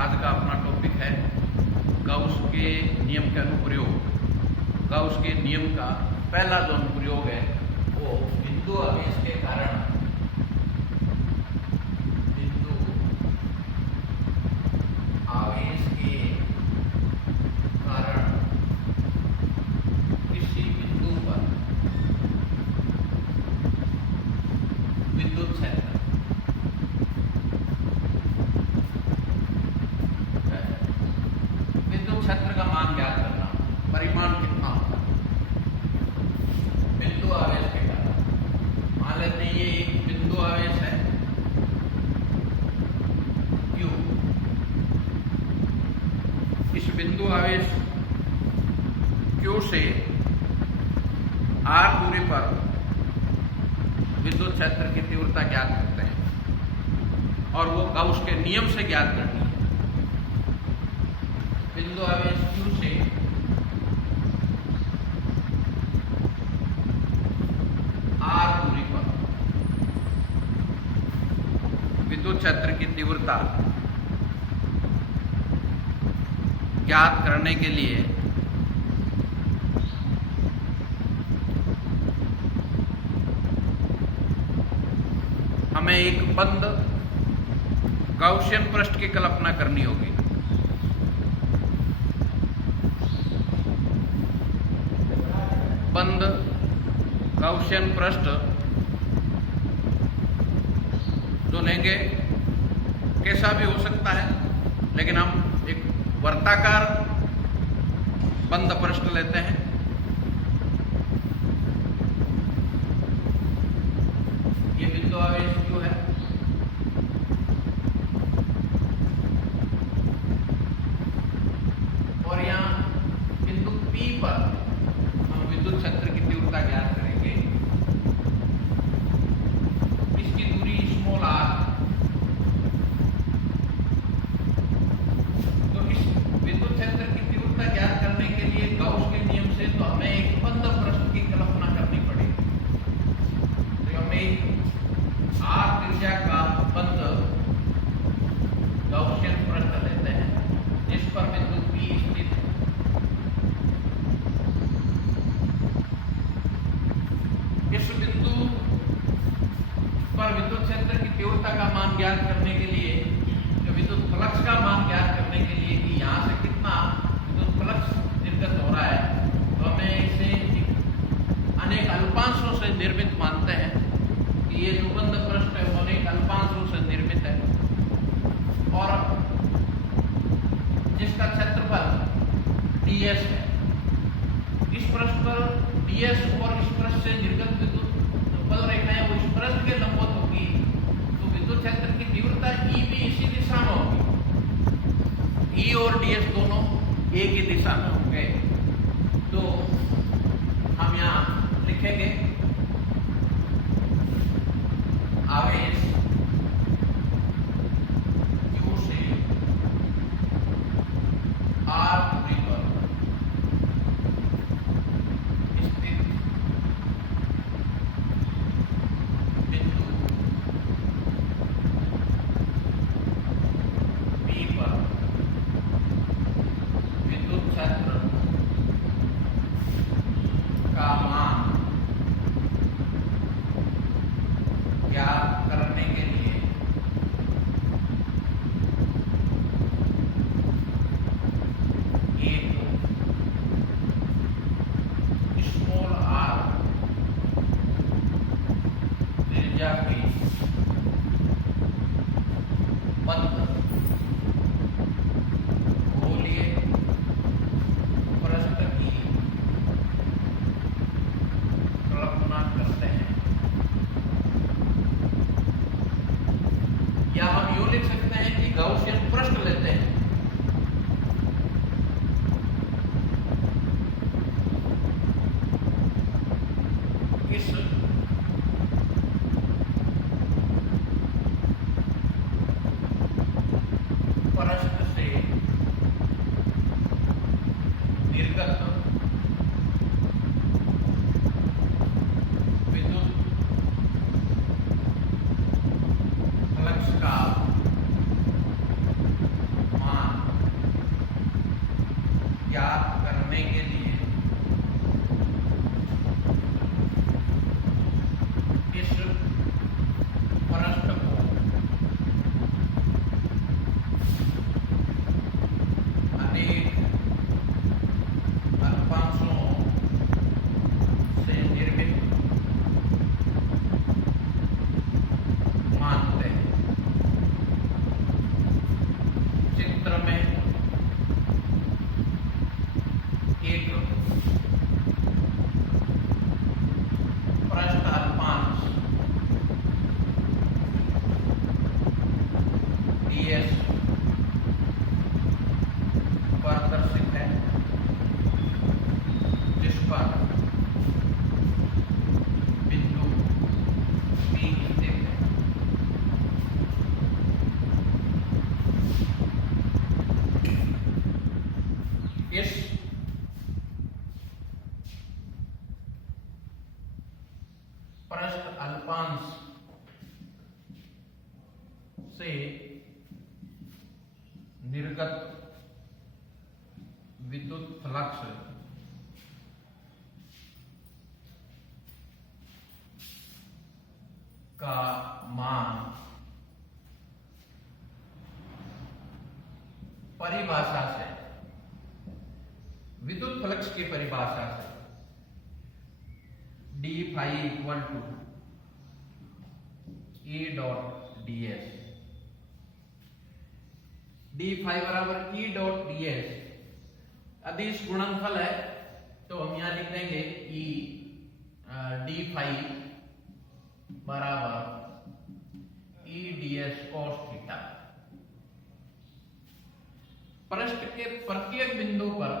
आज का अपना टॉपिक है गाउस के नियम के अनुप्रयोग। गाउस के नियम का पहला जो अनुप्रयोग है वो बिंदु आवेश के कारण किसी बिंदु पर विद्युत क्षेत्र का मान ज्ञात करना। परिमाण कितना होगा बिंदु आवेश के कारण। मान लेते हैं ये एक बिंदु आवेश है Q। इस बिंदु आवेश Q से R दूरी पर विद्युत क्षेत्र की तीव्रता ज्ञात करते हैं और वो गाउस के नियम से ज्ञात करनी है। बिंदु आवेश Q से R दूरी पर विद्युत क्षेत्र की तीव्रता ज्ञात करने के लिए हमें एक बंद गाउसियन पृष्ठ की कल्पना करनी होगी। बंद गाउसियन पृष्ठ जो लेंगे कैसा भी हो सकता है, लेकिन हम एक वर्ताकार बंद पृष्ठ लेते हैं। ये बिंदु आवेश Q है। और यहाँ बिंदु P पर हम विद्युत क्षेत्र की तीव्रता ज्ञात करेंगे। इसकी दूरी स्मॉल r। तो इस विद्युत क्षेत्र की तीव्रता ज्ञात करने के लिए गाउस के नियम से तो हमें एक बंद पृष्ठ की कल्पना करनी पड़ेगी। तो हमें r त्रिज्या का बंद गाउसियन पृष्ठ लेते हैं जिस पर बिंदु P स्थित है। इस बिंदु पर विद्युत क्षेत्र की तीव्रता का मान ज्ञात करने के लिए, जो विद्युत फ्लक्स का मान ज्ञात करने के लिए कि यहाँ से कितना विद्युत फ्लक्स निर्गत हो रहा है, तो हमें इसे अनेक अल्पांशों से निर्मित मानते हैं कि ये जो बंद पृष्ठ है वो अनेक अल्पांशों से निर्मित है और जिसका क्षेत्रफल ds है। इस पृष्ठ पर ds और इस पृष्ठ से निर्गत विद्युत बल रेखाएं वो इस पृष्ठ के लंबवत होगी, तो विद्युत क्षेत्र की तीव्रता E भी इसी दिशा में होगी। E और ds दोनों एक ही दिशा में होंगे। तो हम यहाँ लिखेंगे आवेश Q से R दूरी पर स्थित बिंदु P पर विद्युत क्षेत्र का मान ज्ञात करने के लिए एक स्मॉल r त्रिज्या की बंद गोलीय पृष्ठ की कल्पना करते हैं। या हम यूं लिख सकते हैं कि गाउसियन पृष्ठ लेते हैं। इस पृष्ठ से निर्गत विद्युत फ्लक्स का मान चित्र में एक पृष्ठ अल्पांश ds प्रदर्शित है, जिस पर बिंदु P स्थित है। इस पृष्ठ अल्पांश से निर्गत विद्युत फ्लक्स का मान परिभाषा से, विद्युत फ्लक्स की परिभाषा से d phi equal to E dot ds, d phi बराबर E डॉट ds अदिश गुणनफल है, तो हम यहां लिख देंगे E d phi बराबर E ds cos थीटा। पृष्ठ के प्रत्येक बिंदु पर,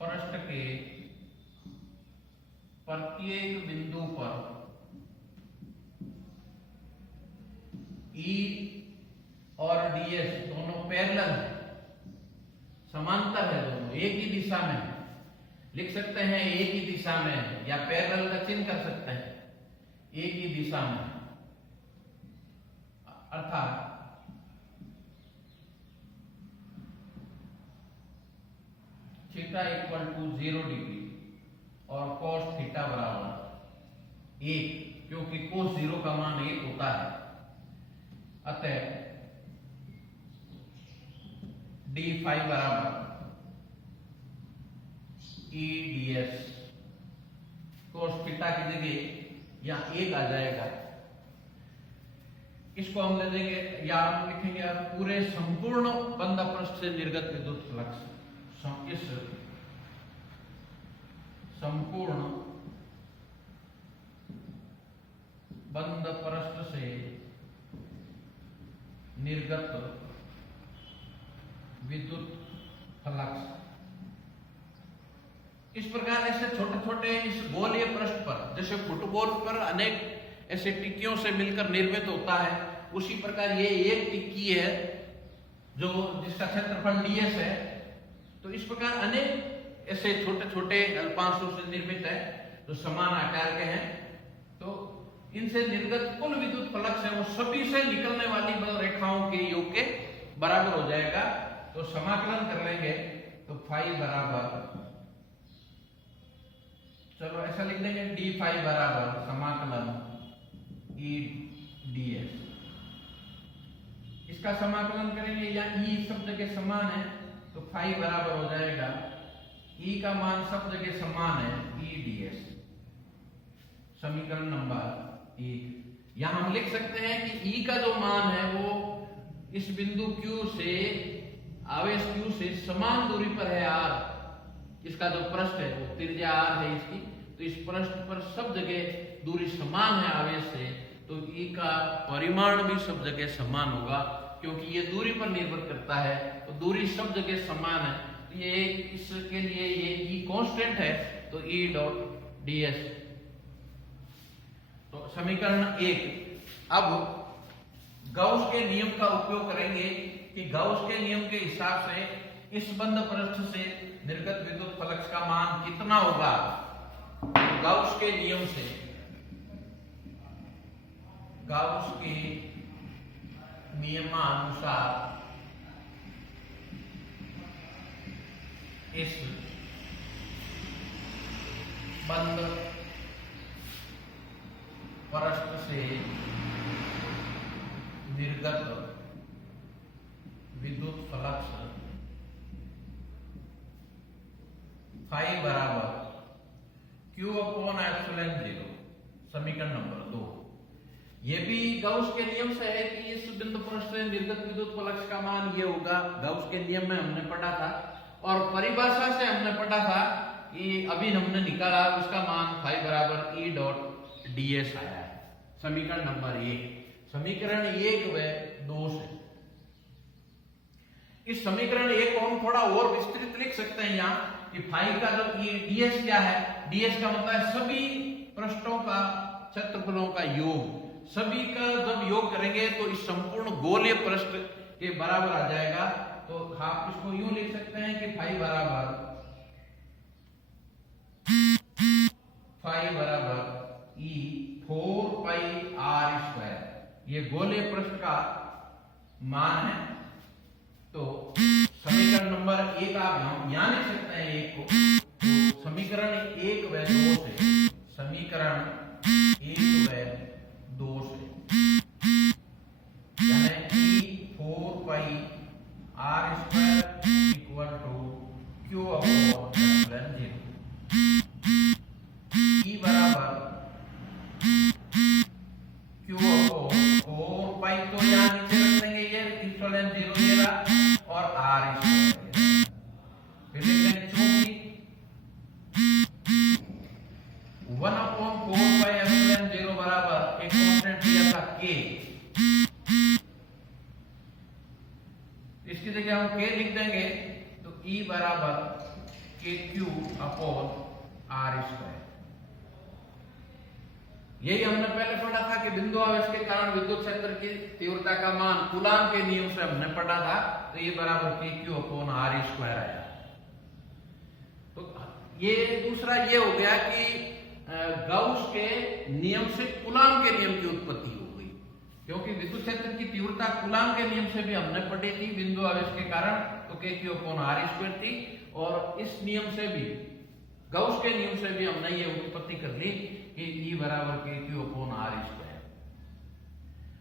पृष्ठ के प्रत्येक बिंदु पर E और ds दोनों पैरेलल है, समांतर है, दोनों एक ही दिशा में है। लिख सकते हैं एक ही दिशा में है, या पैरेलल का चिन्ह कर सकते हैं, एक ही दिशा में, अर्थात थीटा इक्वल टू 0 डिग्री और cos थीटा बराबर 1, क्योंकि cos 0 का मान 1 होता है। अतः d phi बराबर E ds, cos थीटा की जगह यहां 1 आ जाएगा। इसको हम ले देंगे, या हम लिखेंगे पूरे संपूर्ण बंद पृष्ठ से निर्गत विद्युत फ्लक्स, इस संपूर्ण बंद पृष्ठ से निर्गत विद्युत फ्लक्स। इस प्रकार ऐसे छोटे छोटे इस गोलीय पृष्ठ पर, जैसे फुटबॉल पर अनेक ऐसे टिक्कियों से मिलकर निर्मित होता है, उसी प्रकार ये एक टिक्की है जो जिसका क्षेत्रफल ds है। तो इस प्रकार अनेक ऐसे छोटे छोटे अल्पांशों से निर्मित है जो समान आकार के हैं। तो इनसे निर्गत कुल विद्युत फ्लक्स है वो सभी से निकलने वाली बल रेखाओं के योग के बराबर हो जाएगा। तो समाकलन कर लेंगे तो phi बराबर, चलो ऐसा लिख देंगे, d phi बराबर समाकलन E ds। इसका समाकलन करेंगे, या E सब जगह समान है तो phi बराबर हो जाएगा, E का मान सब जगह समान है, E ds। समीकरण नंबर 1। यहां हम लिख सकते हैं कि E का जो मान है वो इस बिंदु Q से, आवेश Q से समान दूरी पर है r। इसका जो पृष्ठ है वो त्रिज्या r है इसकी, तो इस पृष्ठ पर सब जगह दूरी समान है आवेश से, तो E का परिमाण भी सब जगह समान होगा, क्योंकि ये दूरी पर निर्भर करता है। तो दूरी सब जगह समान है, तो ये इसके लिए ये E कांस्टेंट है, तो E डॉट ds। तो समीकरण 1। अब गाउस के नियम का उपयोग करेंगे कि गाउस के नियम के हिसाब से इस बंद पृष्ठ से निर्गत विद्युत फ्लक्स का मान कितना होगा। गाउस के नियम से, गाउस के नियमानुसार इस बंद पृष्ठ से निर्गत विद्युत फ्लक्स phi बराबर Q अपॉन एप्सिलॉन 0। समीकरण नंबर 2। ये भी गाउस के नियम से है कि इस बिंदु पृष्ठ से में निर्गत विद्युत फ्लक्स का मान ये होगा, गाउस के नियम में हमने पढ़ा था, और परिभाषा से हमने पढ़ा था कि अभी हमने निकाला उसका मान phi बराबर E डॉट ds आया है, समीकरण नंबर 1। समीकरण 1 व 2 से इस समीकरण 1 को हम थोड़ा और विस्तृत लिख सकते हैं यहाँ कि phi का जो ये ds क्या है, ds का मतलब है सभी पृष्ठों का क्षेत्रफलों का योग, सभी का जब योग करेंगे तो इस संपूर्ण गोलीय पृष्ठ के बराबर आ जाएगा। तो आप इसको यूं लिख सकते हैं कि phi बराबर E 4 pi r स्क्वायर, ये गोलीय पृष्ठ का मान है। तो समीकरण नंबर 1 आप यहां लिख सकते हैं 1 को, तो समीकरण 1 व 2 से, समीकरण 1 व 2 से यानी E 4 pi r square equal to Q upon epsilon 0। E बराबर Q अपॉन 4 pi, तो यहाँ नीचे रख देंगे ये एप्सिलॉन 0 ये रहा, और r स्क्वायर, फिर लिख देंगे चूंकि 1 अपॉन 4 pi एप्सिलॉन 0 बराबर एक कांस्टेंट दिया था k, इसकी जगह हम k लिख देंगे, तो E बराबर KQ अपॉन r स्क्वायर। यही हमने पहले पढ़ा था कि बिंदु आवेश के कारण विद्युत क्षेत्र की तीव्रता का मान कूलाम के नियम से हमने पढ़ा था, तो ये बराबर KQ अपॉन r स्क्वायर आया। तो ये दूसरा ये हो गया कि गाउस के नियम से कूलाम के नियम की उत्पत्ति हो गई, क्योंकि विद्युत क्षेत्र की तीव्रता कूलाम के नियम से भी हमने पढ़ी थी बिंदु आवेश के कारण, तो KQ अपॉन r स्क्वायर थी, और इस नियम से भी, गाउस के नियम से भी हमने ये उत्पत्ति कर ली कि E बराबर KQ अपॉन r स्क्वायर।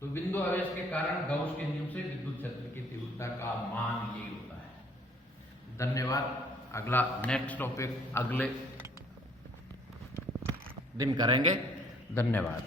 तो बिंदु आवेश के कारण गाउस के नियम से विद्युत क्षेत्र की तीव्रता का मान यही होता है। धन्यवाद। अगला नेक्स्ट टॉपिक अगले दिन करेंगे। धन्यवाद।